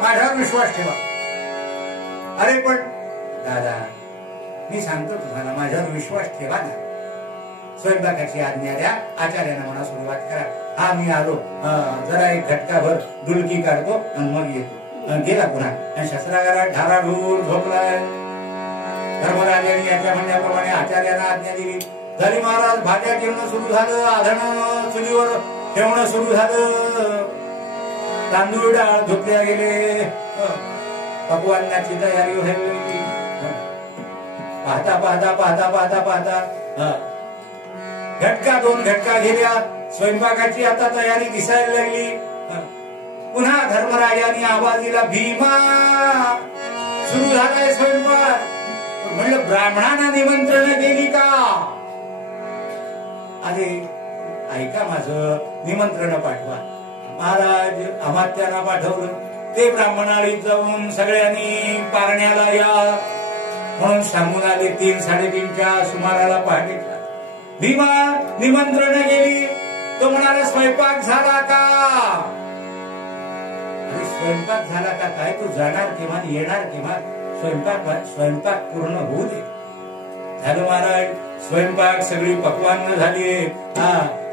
माझ्यावर विश्वास ठेवा. अरे पण दादा, मी सांगतो तुम्हाला, माझ्यावर विश्वास ठेवा ना. स्वयंपाकाची आज्ञा द्या, आचार्यांना म्हणा सुरुवात करा. हा मी आलो, जरा एक घटकाभर डुलकी काढतो आणि मग येतो. गेला पुन्हा आणि शस्त्रागारात ढाराढूर झोपलाय. धर्मराजांनी याच्या म्हणण्याप्रमाणे आचार्यांना आज्ञा दिली. झाली महाराज, भाज्या जेवण सुरू झालं, आधण चुलीवर ठेवणं सुरू झालं, तांदूळ डाळ धुतल्या गेले, पकवानाची तयारी व्हायला लागली. पाहता पाहता पाहता पाहता पाहता घटका दोन घटका गेल्या, स्वयंपाकाची आता तयारी दिसायला लागली. पुन्हा धर्मराजांनी आवाज दिला, भीमा सुरू झालाय स्वयंपाक. म्हणलं ब्राह्मणांना निमंत्रण केली का? अरे ऐका माझं, निमंत्रण पाठवा. महाराज अमात्यांना पाठवलं. ते ब्राह्मणाळीत जाऊन सगळ्यांनी पारण्याला या म्हणून सांगून आले. 3-3:30च्या सुमाराला पहाटेच्या भीमा निमंत्रण गेली. तो म्हणाला, स्वयंपाक झाला का? अरे स्वयंपाक झाला का काय? तू जाणार केव्हा, येणार केव्हा? स्वयंपाक पूर्ण होऊ दे. झालं महाराज, स्वयंपाक सगळी पक्वान्न झाली.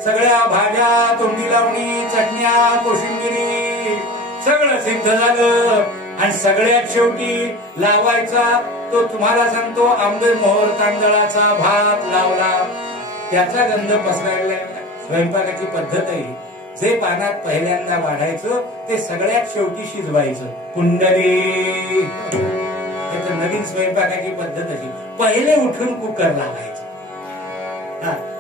सगळ्या भाज्या, तोंडी लावणी, चटण्या, कोशिंबिरी सगळं सिद्ध झालं. आणि सगळ्यात शेवटी लावायचा तो तुम्हाला सांगतो आंबे मोहर तांदळाचा भात लावला. त्याचा गंध पसरायला लागला. स्वयंपाकाची पद्धत आहे, जे पानात पहिल्यांदा वाढायचं ते सगळ्यात शेवटी शिजवायचं. कुंडली नवीन स्वयंपाकाची पद्धत अशी. पहिले उठून कुकर लावायचं,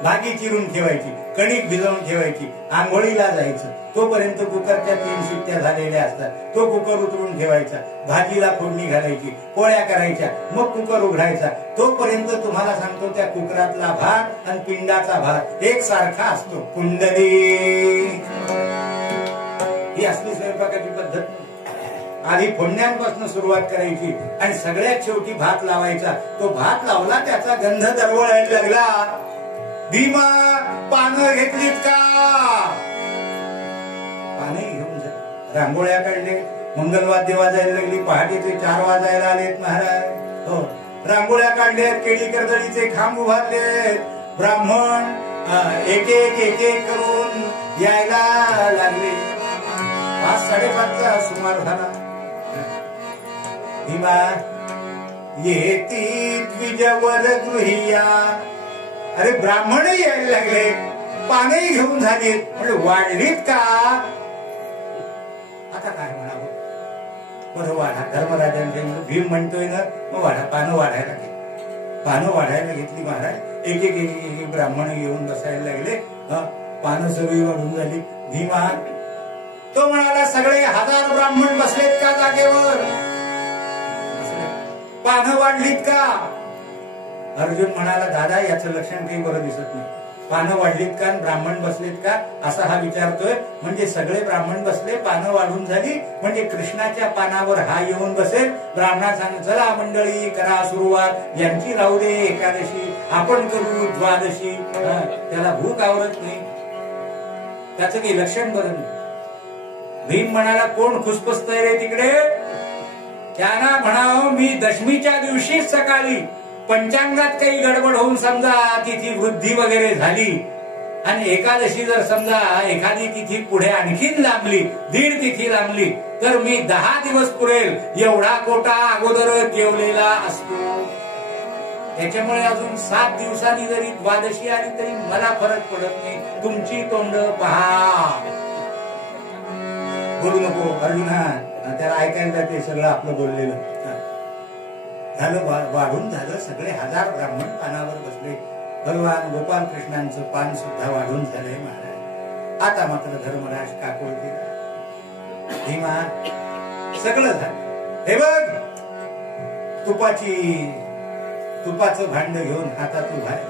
भाजी चिरून ठेवायची, कणिक भिजवून ठेवायची, आंघोळीला जायचं. तोपर्यंत कुकरच्या 3 शिट्ट्या झालेल्या असतात. तो कुकर उतरून ठेवायचा, भाजीला फोडणी घालायची, पोळ्या करायच्या, मग कुकर उघडायचा. तोपर्यंत तुम्हाला सांगतो त्या कुकरातला भात आणि पिंडाचा भात एक सारखा असतो. कुंडली ही असली स्वयंपाकाची पद्धत. आधी फोडण्यांपासून सुरुवात करायची आणि सगळ्यात शेवटी भात लावायचा. तो भात लावला, त्याचा गंध दरवळायला लागला. भीमा पानं घेतलीत का? पाने घेऊन जा. रांगोळ्या काढले, मंगलवाद्य वाजायला लागली. पहाटेचे 4 वाजायला आलेत महाराज. हो, रांगोळ्या काढल्यात, केळी कर्दळीचे खांब उभारलेत. ब्राह्मण एक एक करून यायला लागले. 5-5:30चा सुमार झाला. भीमा येती द्विजवर गृहिया. अरे ब्राह्मण यायला लागले, पाने घेऊन झालीत. म्हणजे वाढलीत का? आता काय म्हणावं? बरं वाढा. धर्मराजांचे भीम म्हणतोय ना, मग वाढा. पानं वाढायला घेतली. पानं वाढायला घेतली महाराज. एक एक ब्राह्मण येऊन बसायला लागले. पानं सगळी वाढून झाली. भीमा तो म्हणाला, सगळे 1000 ब्राह्मण बसलेत का जागेवर? पानं वाढलीत का? अर्जुन म्हणाला, दादा याचं लक्षण काही बरं दिसत नाही. पानं वाढलीत का, ब्राह्मण बसलेत का असा हा विचारतोय. म्हणजे सगळे ब्राह्मण बसले, पानं वाढून झाली, म्हणजे कृष्णाच्या पानावर हा येऊन बसेल. ब्राह्मणा सांग, चला मंडळी करा सुरुवात. यांची राहू दे एकादशी, आपण करू द्वादशी. त्याला भूक आवरत नाही, त्याचं काही लक्षण बरं नाही. भीम म्हणाला, कोण खुसपसतय रे तिकडे? त्यांना म्हणावं, मी दशमीच्या दिवशीच सकाळी पंचांगात काही गडबड होऊन समजा तिथी वृद्धी वगैरे झाली आणि एकादशी जर समजा एखादी तिथी पुढे आणखीन लांबली, 1.5 तिथी लांबली, तर मी 10 दिवस पुरेल एवढा कोटा अगोदर जेवलेला असतो. त्याच्यामुळे अजून 7 दिवसांनी जरी द्वादशी आली तरी मला फरक पडत नाही. तुमची तोंड पहा. बोलू नको अर्जुना, त्याला ऐकायला ते सगळं आपलं बोललेलं झालं. वाढून झालं. सगळे 1000 ब्राह्मण पानावर बसले. भगवान गोपाल कृष्णांचं पान सुद्धा वाढून झालंय महाराज. आता मात्र धर्मराज काकोळ केला. भीमा सगळं झालं. हे बघ, तुपाचं भांड घेऊन हातात उभा आहे.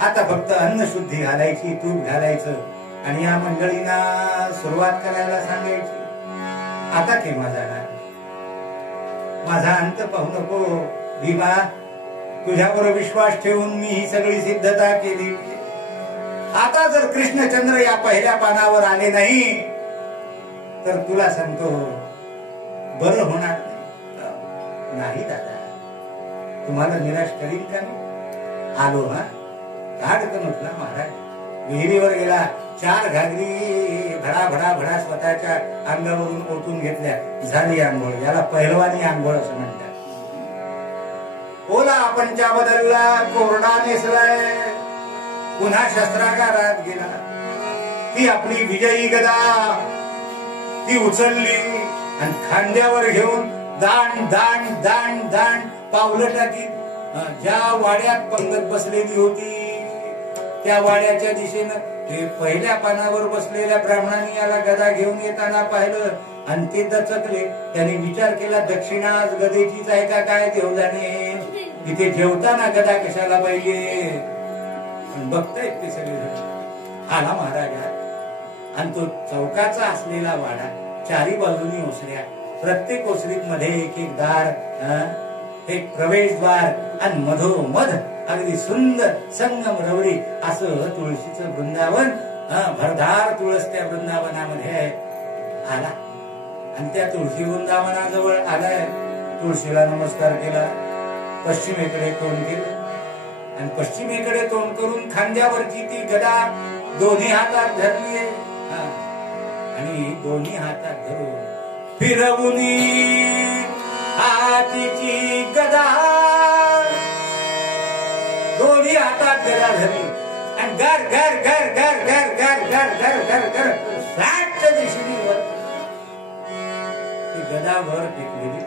आता फक्त अन्नशुद्धी घालायची, तूप घालायचं आणि या मंडळींना सुरुवात करायला सांगायची. आता केव्हा जाणार? माझा अंत पाहू नको भीमा, तुझ्यावर विश्वास ठेवून मी ही सगळी सिद्धता केली. आता जर कृष्णचंद्र या पहिल्या पानावर आले नाही तर तुला सांगतो बरं होणार नाही. दादा तुम्हाला निराश करीन का मी? आलो हा धाडकन उठला महाराज, विहिरीवर गेला, 4 घागरी भडा भडा भडा स्वतःच्या अंगावरून ओतून घेतल्या, झाली आंघोळ. याला पहिलवानी आंघोळ असं म्हणतात. ओला पंचा बदलला, कोरडा नेसलाय, पुन्हा शस्त्रागारात गेला. ती आपली विजयी गदा ती उचलली आणि खांद्यावर घेऊन दाण दाण दाण दाण पावलं टाकीत ज्या वाड्यात पंगत बसलेली होती त्या वाड्याच्या दिशेनं ते पहिल्या पानावर बसलेल्या ब्राह्मणांनी याला गदा घेऊन येताना पाहिलं आणि ते दचकले. त्यांनी विचार केला, दक्षिणा आज गदेचीच आहे का काय देव जाणे, तिथे जेवताना गदा कशाला पाहिजे. बघतायत ते सगळे. आला महाराजा आणि तो चौकाचा असलेला वाडा, 4ही बाजूनी ओसऱ्या, प्रत्येक ओसरीत मध्ये एक एक दार, एक प्रवेशद्वार आणि मधोमध अगदी सुंदर संगम रवरी असं तुळशीचं वृंदावन, भरधार तुळस त्या वृंदावनामध्ये आला. आणि त्या तुळशी वृंदावनाजवळ आलाय. तुळशीला नमस्कार केला, पश्चिमेकडे तोंड केलं आणि पश्चिमेकडे तोंड करून खांद्यावरची ती गदा दोन्ही हातात धरली आणि दोन्ही हातात धरून फिरवून हातीची गदा दोन्ही हातात गदा धरली आणि घर घर घर घर घर घर घर घर घर घर साठच्या दिशेने वर ती गदा वर फेकलेली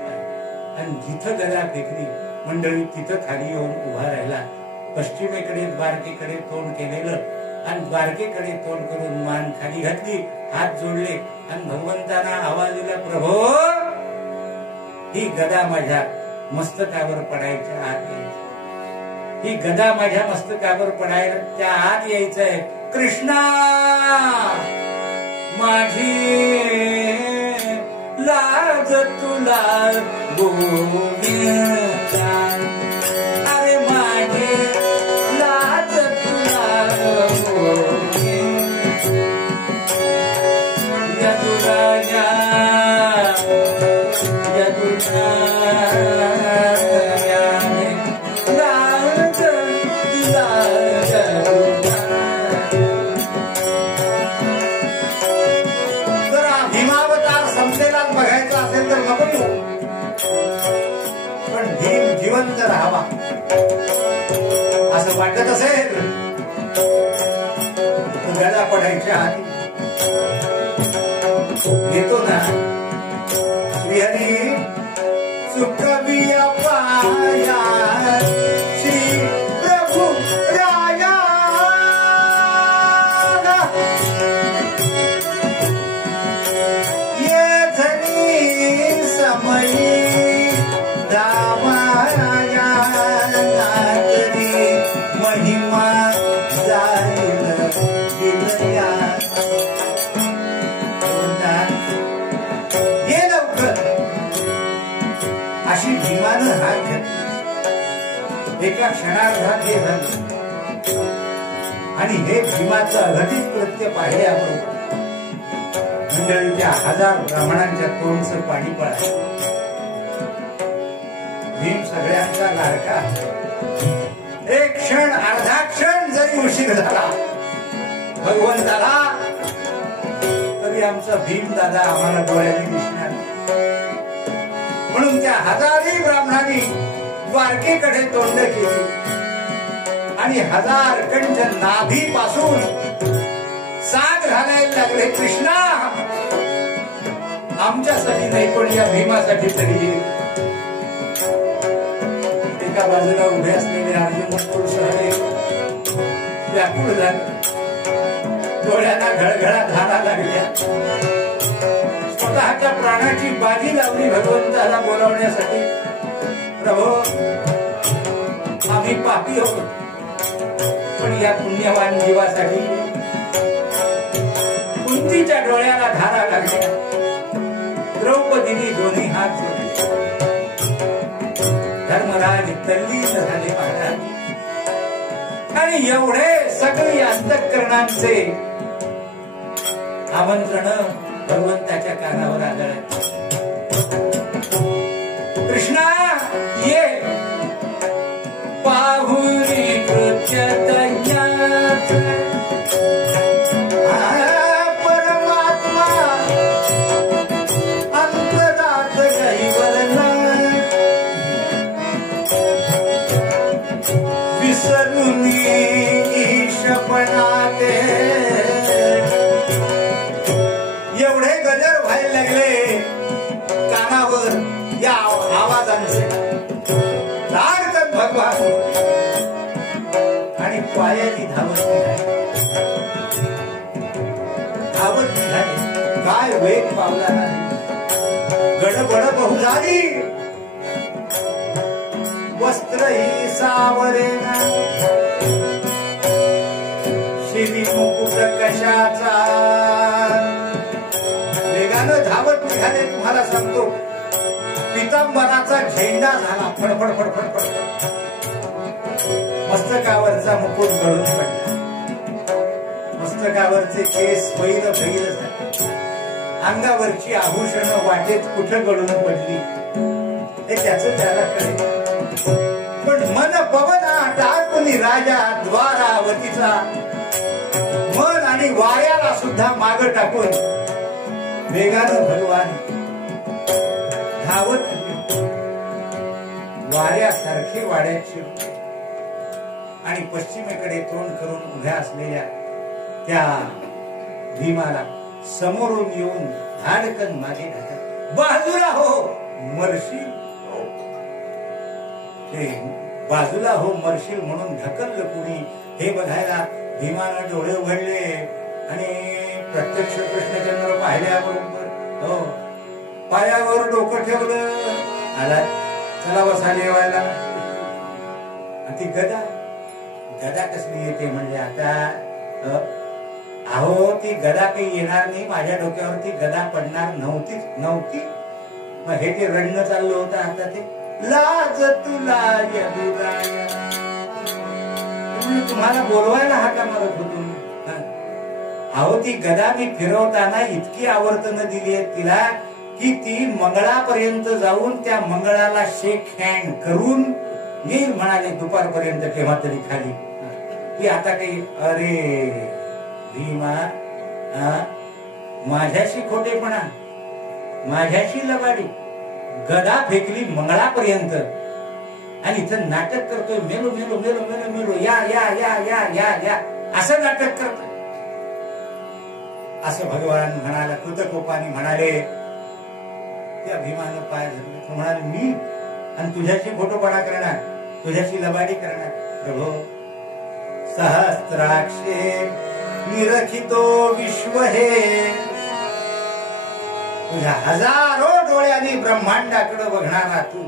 आणि जिथं गदा फेकली मंडळी तिथं खाली येऊन उभा राहिला. पश्चिमेकडे द्वारकेकडे तोंड केलेलं आणि द्वारकेकडे तोंड करून मान खाली घातली, हात जोडले आणि भगवंतांना आवाज दिला, प्रभो ही गदा माझ्या मस्तकावर पडायच्या आत यायची, ही गदा माझ्या मस्तकावर पडायच्या आत यायचंय. कृष्णा माझी लाज तुला गोविंदा, अरे माझे लाज तुला यदुराजा भीमावतार संपलेलाच बघायचा असेल तर नको येऊ, पण भीम जिवंत राहावा असं वाटत असेल गदा पडायच्या आधी येतो ना श्रीहरी सुखबिया पाया श्री प्रभु राया ये धनी समयी दामाया नागरी महिमा जाईल विलया. ये लवकर अशी भीमानं हात घेतला. एका क्षणार्धात हे झालं आणि हे भीमाचं अघटित कृत्य पाहिल्याबरोबर मंडळीच्या 1000 ब्राह्मणांच्या तोंडचं पाणी पळालं. भीम सगळ्यांचा लाडका. एक क्षण अर्धा क्षण जरी उशीर झाला भगवंताला तरी आमचा भीम दादा आम्हाला डोळ्याने दिसणार. म्हणून त्या 1000ही ब्राह्मणांनी द्वारकेकडे तोंड केली आणि 1000 कंठ नाभीपासून साग घालायला लागले. कृष्णा आमच्यासाठी नाही पण या भीमासाठी तरी. एका बाजूला उभे असलेले अर्जुन सहदेव व्याकुळ झाले, डोळ्यांना घळघळा धारा लागल्या. स्वतःच्या प्राणाची बाजी लावली भगवंताला बोलावण्यासाठी. प्रभो आम्ही पापी होतो पण या पुण्यवान जीवासाठी. कुंतीच्या डोळ्याला धारा लागल्या. द्रौपदीने दोन्ही हात जोडले नाग तल्लीन झाले महाराज. आणि एवढे सगळी अंतःकरणांचे आमंत्रण भगवंताच्या कानावर आदळले. कृष्णा ये पाहुरी कृत्य तज्ञात परमात्मा अंतरात गैवरना विसरून ईशपणाते. एवढे गजर व्हायला लागले कानावर या आवाजांचे. लागतात भगवान आणि पायाची धावत निघाली. काय वेग पावला नाही. गडबड बहु वस्त्र ही सावरेना शिरी मुकुट कशाचा. वेगानं धावत निघाले. तुम्हाला सांगतो पितांबराचा झेंडा झाला. फडफड फडफड फडफड. मस्तकावरचा मुकुट गळून पडला. मस्तकावरचे केस बैल बैल झाले. अंगावरची आभूषणं वाटेत कुठं गळून पडली हे त्याचं त्याला कळेल. पण मन पवना टाकून राजा द्वारावतीचा मन आणि वाऱ्याला सुद्धा माग टाकून वेगानं भगवान धावत वाऱ्यासारखे वाड्यात शिरले. आणि पश्चिमेकडे तोंड करून उभ्या असलेल्या त्या भीमाला समोरून येऊन धाडकन मागे ढकल. बाजूला हो मरशील. बाजूला हो मरशील म्हणून ढकललं कुणी हे बघायला भीमानं डोळे उघडले. आणि प्रत्यक्ष कृष्णचंद्र पाहिल्याबरोबर हो पायावर डोकं ठेवलं. आला चला बसा जेवायला. ती गदा गदा कसली येते म्हणजे आता अहो ती गदा काही येणार नाही. माझ्या डोक्यावरती गदा पडणार नव्हती. मग हे ते रडणं चाललं होतं. आता ते लाज तुला यदुराया तुम्हाला बोलवायला हाका मारत होतो. अहो ती गदा मी फिरवताना इतकी आवर्तनं दिली आहेत तिला की ती मंगळापर्यंत जाऊन त्या मंगळाला शेक हँड करून येईल म्हणाले दुपारपर्यंत केव्हा तरी खाली. ती आता काही अरे भीमा माझ्याशी खोटेपणा माझ्याशी लबाडी. गदा फेकली मंगळापर्यंत आणि इथं नाटक करतोय मेलो मेलो मेलो मेलो मेलो या या या या या या असं नाटक करतोय. असं भगवान म्हणाला. कृतकोपाने म्हणाले. त्या भीमानं पाय धरले. तो म्हणाले मी आणि तुझ्याशी खोटोपणा करणार तुझ्याशी लबाडी करणार. प्रभो सहस्त्राक्षे निरखितो विश्व हे. तुझ्या हजारो डोळ्यांनी ब्रह्मांडाकडे बघणारा तू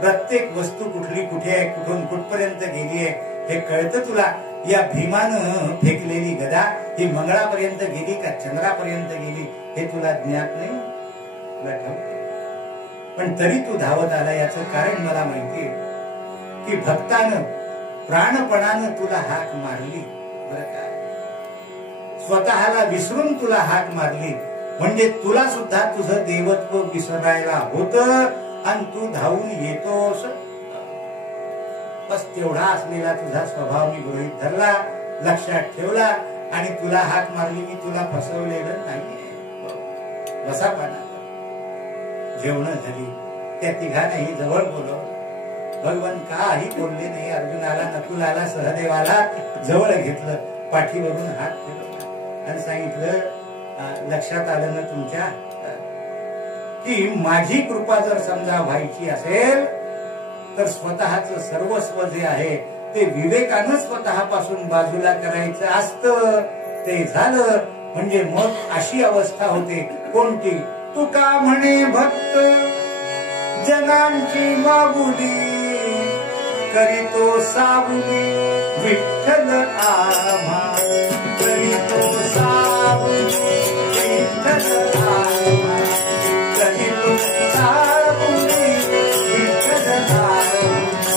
प्रत्येक वस्तू कुठली कुठे आहे कुठून कुठपर्यंत गेली आहे हे कळतं तुला. या भीमानं फेकलेली गदा ही मंगळापर्यंत गेली का चंद्रापर्यंत गेली हे तुला ज्ञात नाही. तुला ठेव. पण तरी तू धावत आला याचं कारण मला माहितीये की भक्तानं प्राणपणानं तुला हाक मारली. बरं का स्वतःला विसरून तुला हाक मारली म्हणजे तुला सुद्धा तुझं देवत्व विसरायला होतं आणि तू धावून येतोस. बस तेवढा असलेला तुझा स्वभाव मी गृहीत धरला लक्षात ठेवला आणि तुला हाक मारली. मी तुला फसवलेलं नाहीये. बसा पाना. जेवण झाली. त्या तिघांनाही जवळ बोलवलं. भगवान काही बोलले नाही. अर्जुनाला नकुलाला सहदेवाला जवळ घेतलं. पाठीवरून हात फिरवला आणि सांगितलं लक्षात आलं ना तुमच्या की माझी कृपा जर समजा व्हायची असेल तर स्वतःच सर्वस्व जे आहे ते विवेकानं स्वतःपासून बाजूला करायचं असतं. ते झालं म्हणजे मग अशी अवस्था होते. कोणती? तुका म्हणे भक्त जनांची मागुली करीतो सावली विठ्ठल आम्हा करीतो सावली विठ्ठल आम्हा करीतो सावली विठ्ठल आम्हा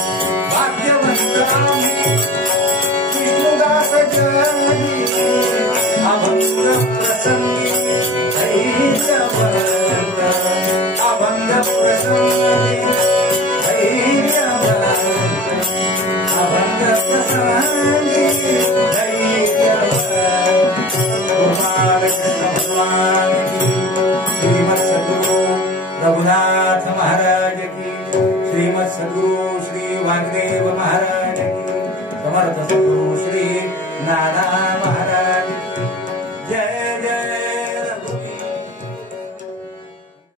वाग्देव महाराज की समर्थ